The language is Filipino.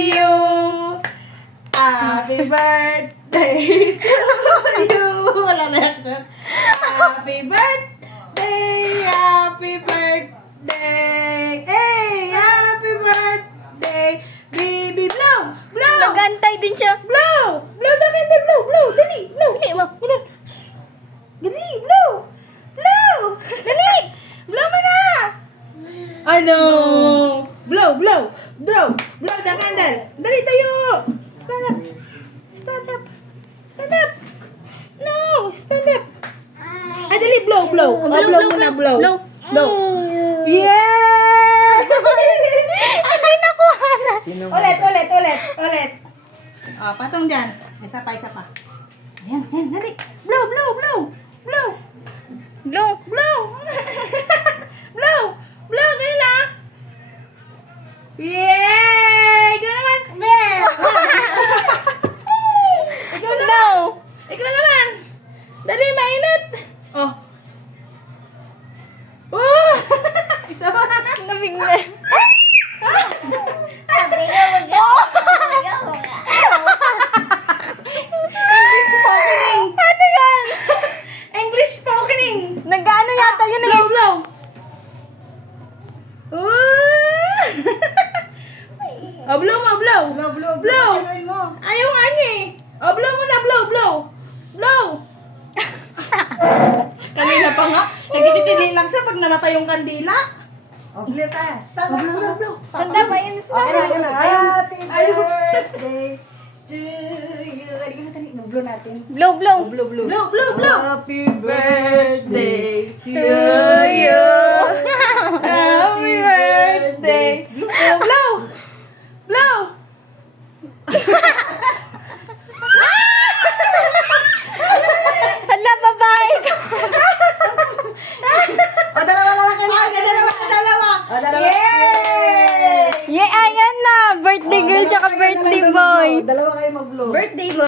you. Happy birthday to you. Wala na yan. Happy birthday, happy birthday. Hey, happy birthday. Baby, blow, blow. Nagantay din siya. Blow, blow the candle, blow, blow. Dali, blow. Dali mo. Dali, blow. Blow. Dali! Blow mo na. Ano? Blow, blow, blow. Blow the candle. Dali tayo. Stand up. Stand up. Stand up. No, stand up. Ay, dali, blow, blow. Oh, blow mo na, blow. Blow. Blow. Yeah! Ay, nakuha na. Ulit. Oh, patong dyan. Isa pa. Ayan, dali. Blow, blow, blow. Blow. Blow. Blow. Blow. Blow, ganun na. Yay! Ikaw naman. Ikaw naman. Blow. Ikaw naman. Dali, mainit. Oh. Oh! Isa pa. Nabigla. English spokening. Ano yan? English spokening. Nag-ano yata yun eh. Blow, blow. Oh, blow mo, blow. Blow. Ayaw nga niya eh. Oh, blow mo na, blow. Blow. Kanina pa nga. Nagtitili lang siya pag namatay yung kandila. O, clear tayo. Oh, blow. Tanda pa yun sila. Okay na. Happy Ayaw. birthday to you. Nag-blow natin. Blow, blow. Blow. Happy birthday To you. Happy birthday. Oh, blow. Blow. Hala, babae ka. O, dalawa lang kayo. Dalawa. Oh, dalawa. Yay! Yeah, ayan na. Birthday girl tsaka birthday boy. Dalawa kayo mag-blow. Birthday boy.